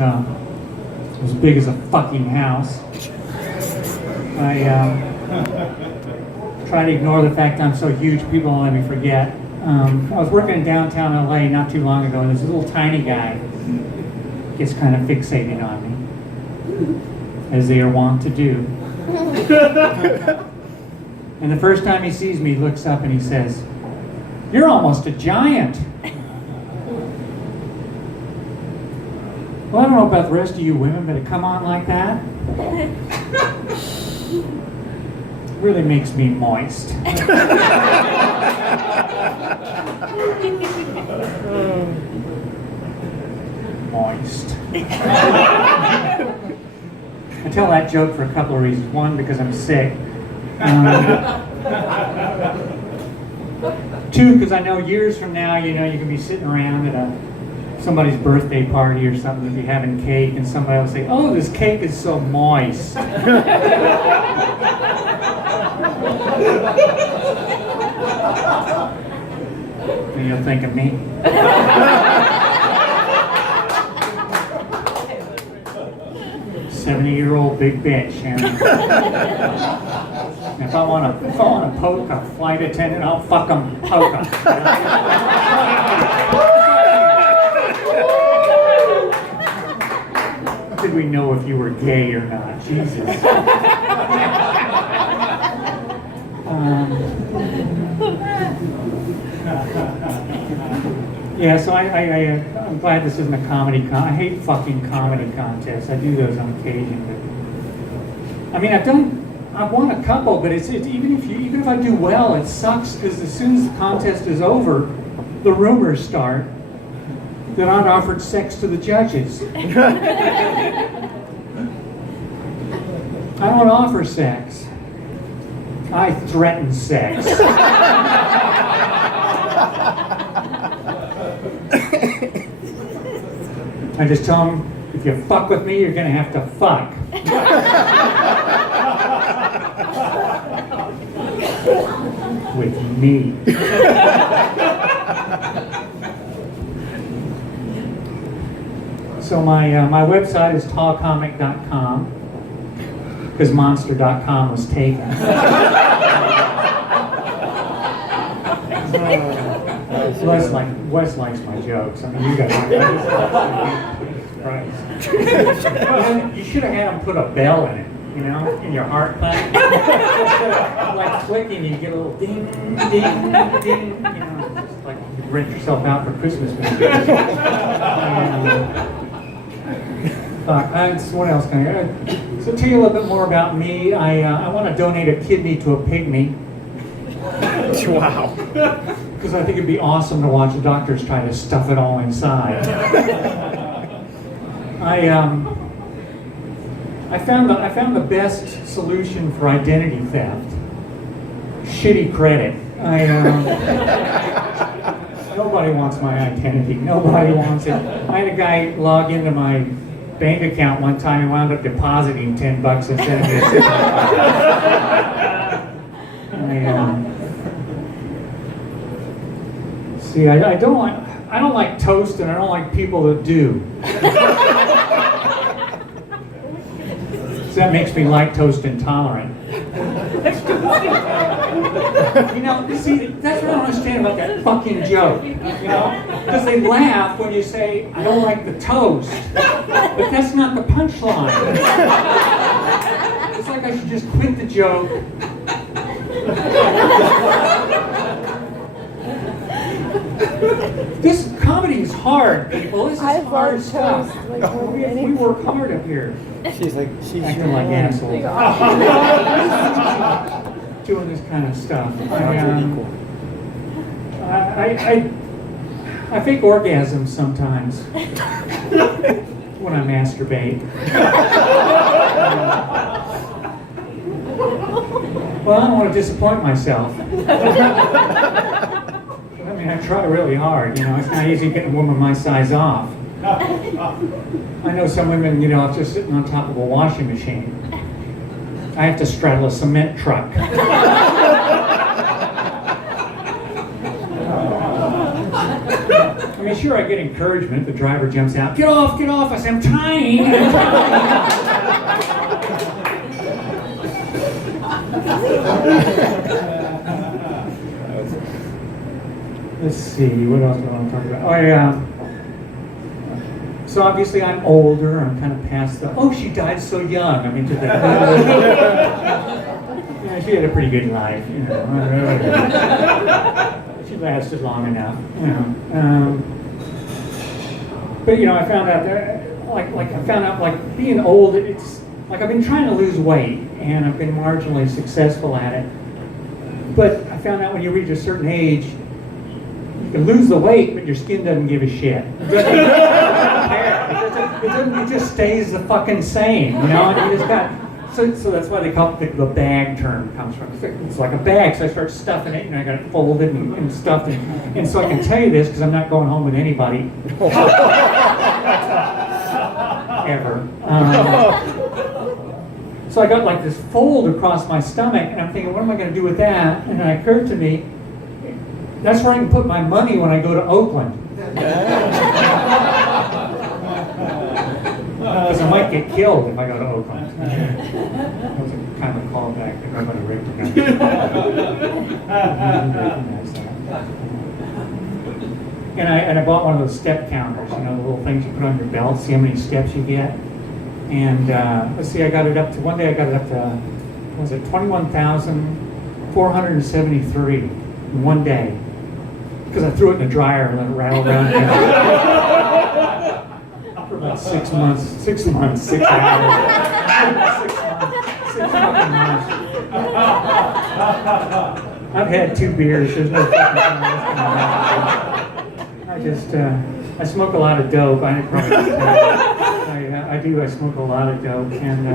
as big as a fucking house. I try to ignore the fact I'm so huge, people don't let me forget. I was working in downtown LA not too long ago, and this little tiny guy gets kind of fixated on me, as they are wont to do. And the first time he sees me, he looks up and he says, "You're almost a giant." Well, I don't know about the rest of you women, but to come on like that really makes me moist. Moist. I tell that joke for a couple of reasons. One, because I'm sick. Two, because I know years from now, you can be sitting around at somebody's birthday party or something, and be having cake, and somebody will say, "Oh, this cake is so moist." And you'll think of me. 70-year-old big bitch. And if I want to poke a flight attendant, I'll fuck them, poke them. Did we know if you were gay or not? Jesus. Yeah, so I'm glad this isn't a comedy I hate fucking comedy contests. I do those on occasion, but I mean, I've won a couple, but it's even if I do well, it sucks because as soon as the contest is over, the rumors start that I've offered sex to the judges. I don't offer sex. I threaten sex. I just tell them, if you fuck with me, you're gonna have to fuck. With me. So my website is tallcomic.com because monster.com was taken. Wes likes my jokes. I mean, you guys Christ. You should have had him put a bell in it, in your heart thing. Like clicking, you get a little ding, ding, ding, just like you rent yourself out for Christmas. What else can I? So tell you a little bit more about me. I want to donate a kidney to a pygmy. Wow. Because I think it'd be awesome to watch the doctors try to stuff it all inside. I found the best solution for identity theft. Shitty credit. Nobody wants my identity. Nobody wants it. I had a guy log into my bank account one time and wound up depositing $10 and sending it. See, I don't like toast, and I don't like people that do. So that makes me lactose intolerant. See, that's what I don't understand about that fucking joke. Because they laugh when you say, "I don't like the toast," but that's not the punchline. It's like I should just quit the joke. This comedy is hard, people. This is hard stuff. We work hard up here. She's acting like assholes. Doing this kind of stuff. I fake orgasms sometimes when I masturbate. Well, I don't want to disappoint myself. I try really hard, it's not easy getting a woman my size off. I know some women, if they're sitting on top of a washing machine, I have to straddle a cement truck. I mean, sure, I get encouragement. The driver jumps out, get off, get off. I say, I'm trying. Let's see, what else do I want to talk about? Oh, yeah. So obviously I'm older, I'm kind of past the, oh, she died so young. I mean, to the, yeah, she had a pretty good life, you know. She lasted long enough, you know. But, you know, I found out that, like being old, it's, like I've been trying to lose weight, and I've been marginally successful at it. But I found out when you reach a certain age, you can lose the weight, but your skin doesn't give a shit. It just stays the fucking same, you know. And you just got so that's why they call it the bag term comes from. It's like a bag, so I start stuffing it, and I got it folded and stuffed, and so I can tell you this because I'm not going home with anybody ever. So I got like this fold across my stomach, and I'm thinking, what am I going to do with that? And it occurred to me, that's where I can put my money when I go to Oakland. Because I might get killed if I go to Oakland. That was a kind of a callback that nobody recognized. And I bought one of those step counters, you know, the little things you put on your belt, see how many steps you get. And let's see, I got it up to, one day I got it up to, what was it, 21,473 in one day. Because I threw it in the dryer and let it rattle around. For about 6 months, 6 hours. 6 fucking months. I've had 2 beers, there's no fucking I smoke a lot of dope. I smoke a lot of dope. And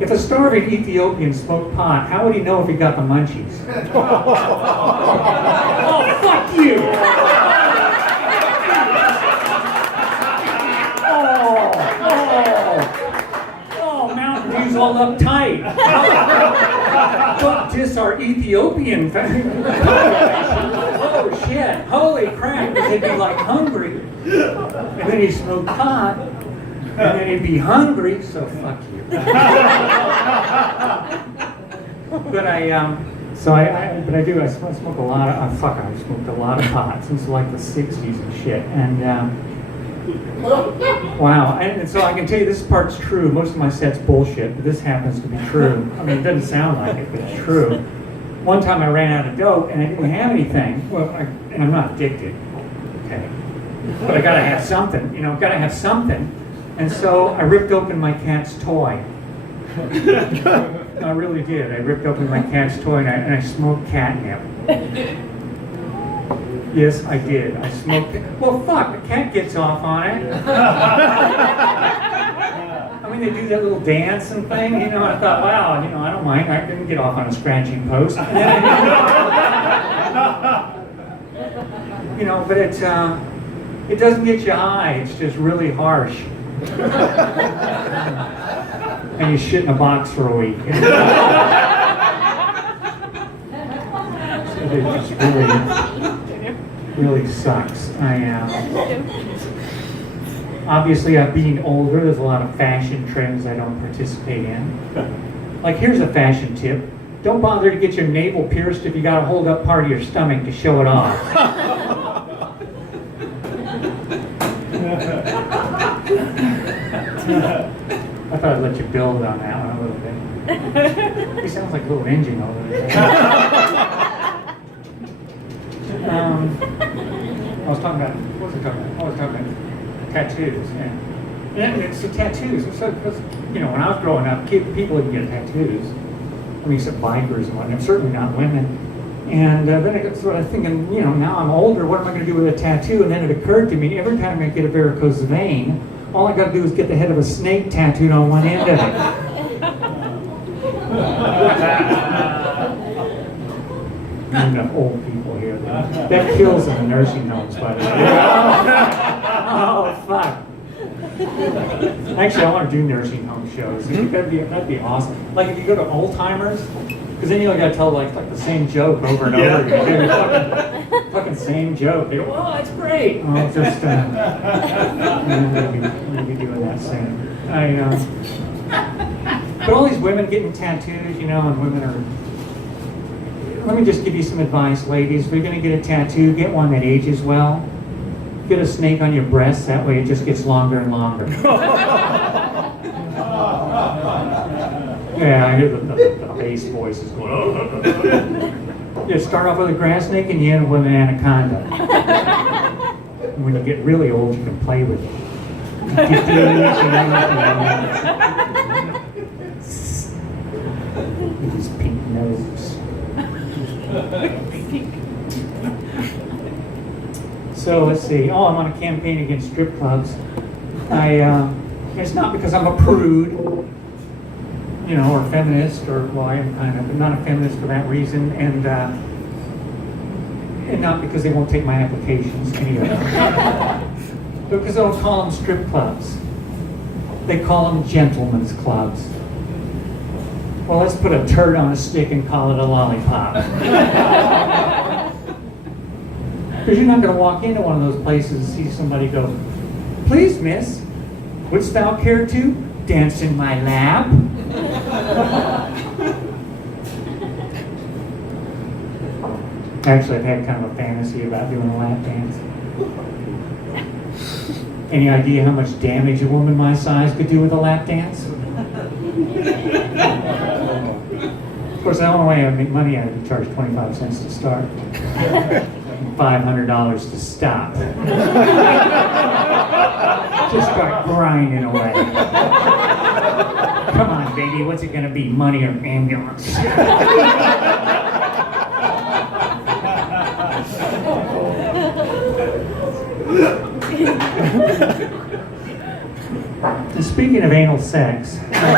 if a starving Ethiopian smoked pot, how would he know if he got the munchies? Oh, fuck you! Oh, Mountain Dew's all uptight. Don't diss our Ethiopian family. Oh, shit. Holy crap. They'd be like hungry. And then he'd smoke pot. And then he'd be hungry, so fuck you. But I smoke a lot of, I smoked a lot of pot since like the 60s and shit. And, wow, and so I can tell you this part's true. Most of my set's bullshit, but this happens to be true. I mean, it doesn't sound like it, but it's true. One time I ran out of dope and I didn't have anything. Well, and I'm not addicted, okay? But I gotta have something, you know, gotta have something. And so I ripped open my cat's toy. No, I really did. I ripped open my cat's toy and I smoked catnip. Yes, I did. I smoked it. Well, fuck, the cat gets off on it. I mean, they do that little dance and thing, you know. I thought, wow, you know, I don't mind. I didn't get off on a scratching post. You know, but it doesn't get you high. It's just really harsh. And you shit in a box for a week. So it just really sucks. Obviously, I'm being older. There's a lot of fashion trends I don't participate in. Like, here's a fashion tip. Don't bother to get your navel pierced if you got to hold up part of your stomach to show it off. I thought I'd let you build on that one a little bit. He sounds like a little engine over there. I was talking about, what was I talking about? I was talking about tattoos, yeah. And it's the tattoos. So, you know, when I was growing up, people didn't get tattoos. I mean, except bikers and whatnot, certainly not women. And then I started thinking, you know, now I'm older, what am I going to do with a tattoo? And then it occurred to me, every time I get a varicose vein, all I got to do is get the head of a snake tattooed on one end of it. And old people here. That kills in the nursing homes, by the way. Oh, fuck. Actually, I want to do nursing home shows. That'd be awesome. Like if you go to old timers, Because then you gotta tell like the same joke over and over again. Fucking same joke. They go, oh, it's great. I'll just maybe doing that soon. But all these women getting tattoos, and women are. Let me just give you some advice, ladies. If you're gonna get a tattoo, get one that ages well. Get a snake on your breast. That way, it just gets longer and longer. Yeah, I hear the bass voices going. You start off with a grass snake and you end up with an anaconda. And when you get really old, you can play with it. With his pink nose. So let's see. Oh, I'm on a campaign against strip clubs. It's not because I'm a prude. Or a feminist, well, I am kind of, but not a feminist for that reason, and not because they won't take my applications, any of them. But because they don't call them strip clubs. They call them gentlemen's clubs. Well, let's put a turd on a stick and call it a lollipop. Because you're not going to walk into one of those places and see somebody go, please, miss, wouldst thou care to dance in my lap? Actually, I've had kind of a fantasy about doing a lap dance. Any idea how much damage a woman my size could do with a lap dance? Of course, the only way I would make money out of it is charge 25 cents to start. And $500 to stop. Just start grinding away. Come on, baby, what's it gonna be? Money or ambulance? And speaking of anal sex, that's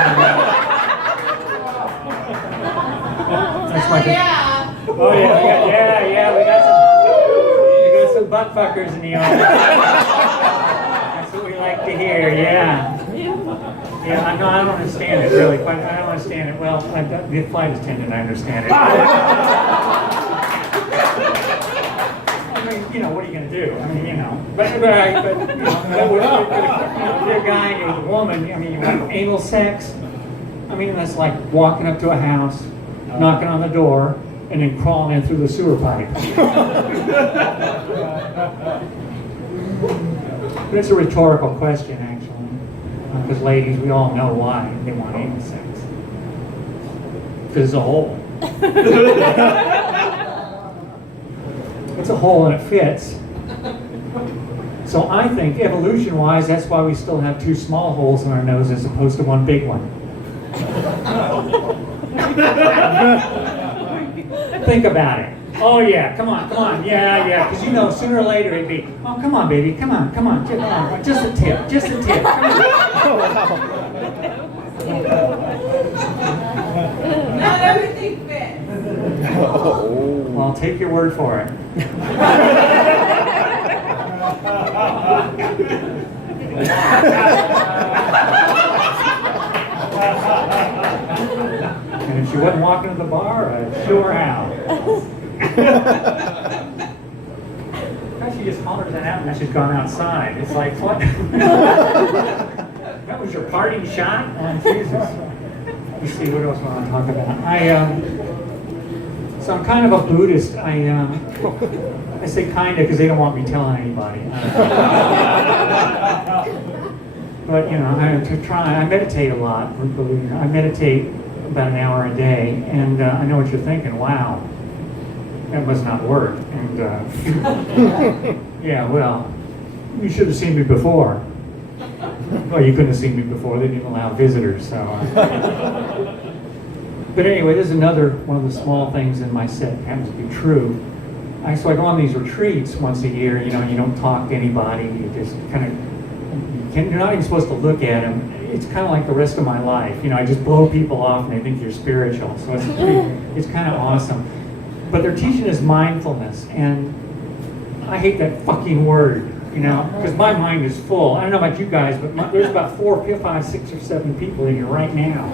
my oh yeah, we got some butt fuckers in the audience. That's what we like to hear, yeah. Yeah, I don't understand it really. I don't understand it. Well, the flight attendant, I understand it. I mean, what are you going to do? I mean, but with a guy and with a woman, you want anal sex. I mean, that's like walking up to a house, knocking on the door, and then crawling in through the sewer pipe. But it's a rhetorical question, actually. Because ladies, we all know why they want anal sex. Because it's a hole. It's a hole and it fits. So I think evolution-wise, that's why we still have two small holes in our nose as opposed to one big one. Think about it. Oh yeah, come on, yeah, because sooner or later it'd be, oh come on baby, come on, just a tip, come on. Not everything fits. Well, I'll take your word for it. And if she wasn't walking to the bar, I'd show her how. She just hollers that out and then she's gone outside. It's like, what? That was your parting shot? Oh, Jesus. Let me see, what else I want to talk about? So I'm kind of a Buddhist. I say kind of because they don't want me telling anybody. But, I meditate a lot. I meditate about an hour a day, and I know what you're thinking. Wow, that must not work. And yeah, well, you should have seen me before. Well, you couldn't have seen me before. They didn't allow visitors. So. But anyway, there's another one of the small things in my set that happens to be true. So I go on these retreats once a year. You don't talk to anybody. You just kind of. You're not even supposed to look at them. It's kind of like the rest of my life. I just blow people off and they think you're spiritual. So it's kind of awesome. But they're teaching us mindfulness, and I hate that fucking word, because my mind is full. I don't know about you guys, but there's about 4, 5, 6, or 7 people in here right now.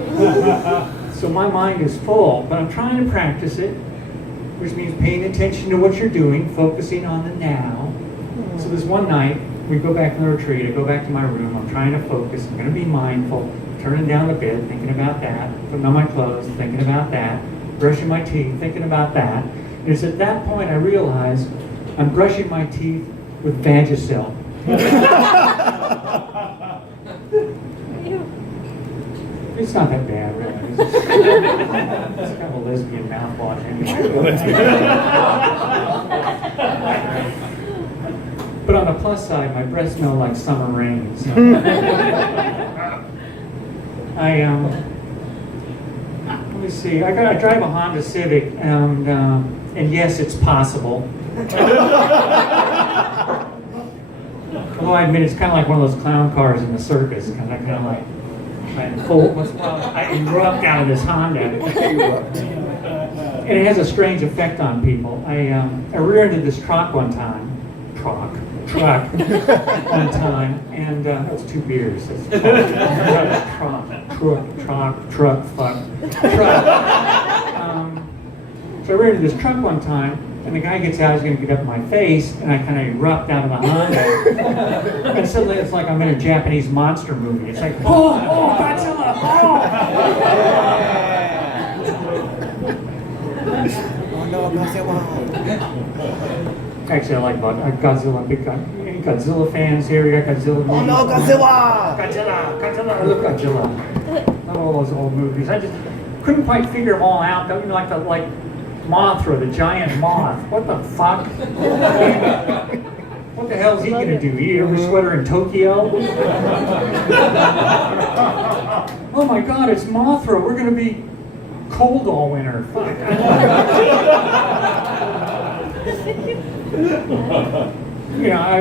So So my mind is full, but I'm trying to practice it, which means paying attention to what you're doing, focusing on the now. So this one night, we go back from the retreat, I go back to my room, I'm trying to focus, I'm gonna be mindful, turning down the bed, thinking about that, putting on my clothes, thinking about that, brushing my teeth, thinking about that. And it's at that point I realize I'm brushing my teeth with Vagisil. It's not that bad, really. It's kind of a lesbian mouthwash anyway. But on the plus side, my breath smells like summer rain. So. Let me see. I drive a Honda Civic, and yes, it's possible. Although I admit it's kind of like one of those clown cars in the circus, kind of like. I erupt out of this Honda. And it has a strange effect on people. I rear-ended this truck one time. Truck one time, and that was 2 beers. That's truck. So I rear-ended this truck one time, and the guy gets out, he's going to get up in my face, and I kind of erupt out of the Honda. And suddenly it's like I'm in a Japanese monster movie. It's like, oh, Godzilla, oh! Oh no, Godzilla. Actually, I like Godzilla. Any Godzilla fans here? We got Godzilla movies. Oh no, Godzilla! Godzilla! I love Godzilla. Not all those old movies. I just couldn't quite figure them all out. Don't you like Mothra, the giant moth? What the fuck? What the hell is he gonna do? Eat every sweater in Tokyo? Oh my God, it's Mothra. We're gonna be cold all winter. Fuck.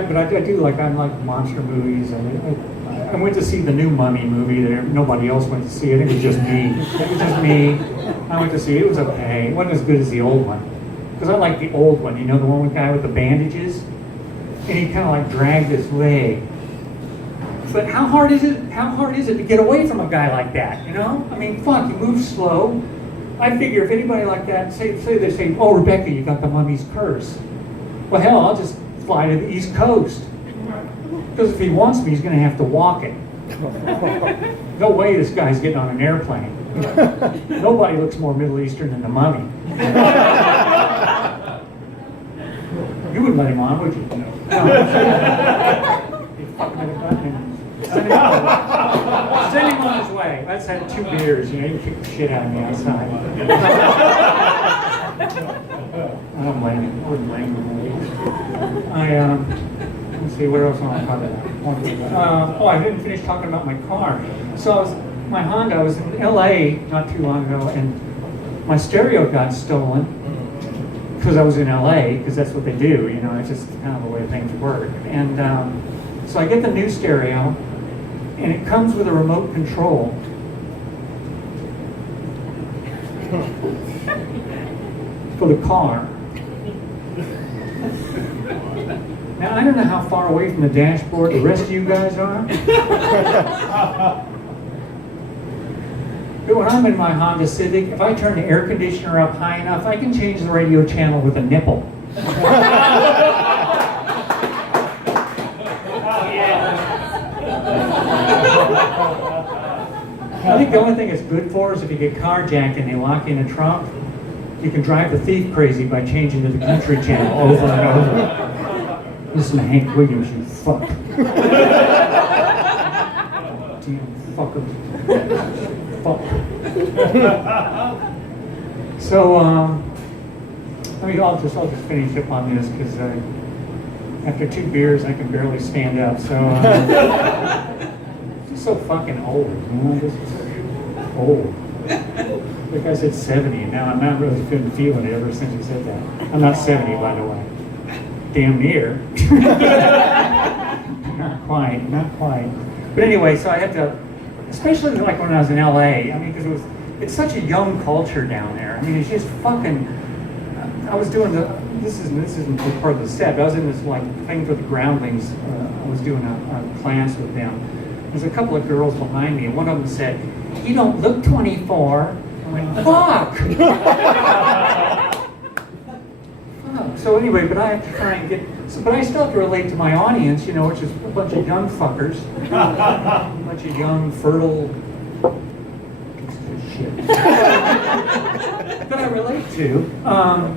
But I do like monster movies. I went to see the new Mummy movie. Nobody else went to see it. It was just me. I went to see it. It was okay. It wasn't as good as the old one. Because I like the old one. You know, the one with the guy with the bandages? And he kind of dragged his leg. But how hard is it to get away from a guy like that, you know? I mean, fuck, he moves slow. I figure if anybody like that, say they say, oh, Rebecca, you got the mummy's curse. Well, hell, I'll just fly to the East Coast. Because if he wants me, he's going to have to walk it. No way this guy's getting on an airplane. Nobody looks more Middle Eastern than the mummy. You wouldn't let him on, would you? No. Send him on his way. Let's have 2 beers. You can kick the shit out of me outside. I don't blame him. I wouldn't blame him. Let's see, what else I want to talk about? I didn't finish talking about my car. So my Honda, I was in LA not too long ago, and my stereo got stolen because I was in LA, because that's what they do, you know, it's just kind of the way things work. And so I get the new stereo, and it comes with a remote control. For the car. Now, I don't know how far away from the dashboard the rest of you guys are. But when I'm in my Honda Civic, if I turn the air conditioner up high enough, I can change the radio channel with a nipple. I think the only thing it's good for is if you get carjacked and they lock you in a trunk, you can drive the thief crazy by changing to the country channel over and over. Listen to Hank Williams, you fuck. Damn fucker. Fuck. So, I'll just finish up on this because after 2 beers I can barely stand up. So, just so fucking old, you know, just old. Like I said 70, and now I'm not really feeling it ever since you said that. I'm not 70, by the way. Damn near. Not quite. But anyway, so I had to, especially like when I was in LA, I mean, because it's such a young culture down there. I mean, it's just fucking, I was doing this isn't part of the set, but I was in this thing for the groundlings. I was doing a class with them. There's a couple of girls behind me, and one of them said, "You don't look 24. I I'm like, fuck! Fuck. So anyway, but I have to try and get, but I still have to relate to my audience, you know, which is a bunch of young fuckers. A bunch of young, fertile pieces of shit. That I relate to. I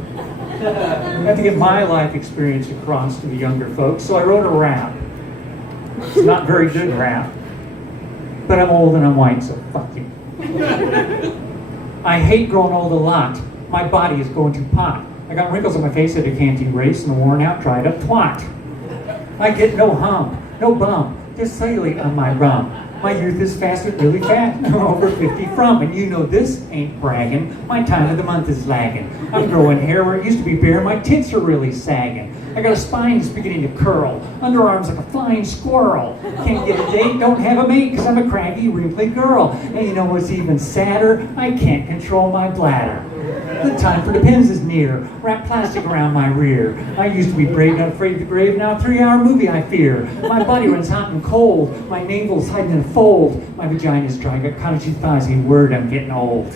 have to get my life experience across to the younger folks, so I wrote a rap. It's not very good rap, but I'm old and I'm white, so fuck you. I hate growing old a lot. My body is going to pot. I got wrinkles on my face that I can't erase and a worn out, dried up twat. I get no hump, no bump, just cellulite on my rump. My youth is fast but really fat. I'm over 50 from, and you know this ain't bragging. My time of the month is lagging. I'm growing hair where it used to be bare. My tits are really sagging. I got a spine that's beginning to curl. Underarms like a flying squirrel. Can't get a date, don't have a mate, cause I'm a craggy, wrinkly girl. And you know what's even sadder? I can't control my bladder. The time for the pins is near. Wrap plastic around my rear. I used to be brave, not afraid of the grave. Now a 3-hour movie I fear. My body runs hot and cold. My navel's hiding in a fold. My vagina's dry. Got cottage thighs. A word, I'm getting old.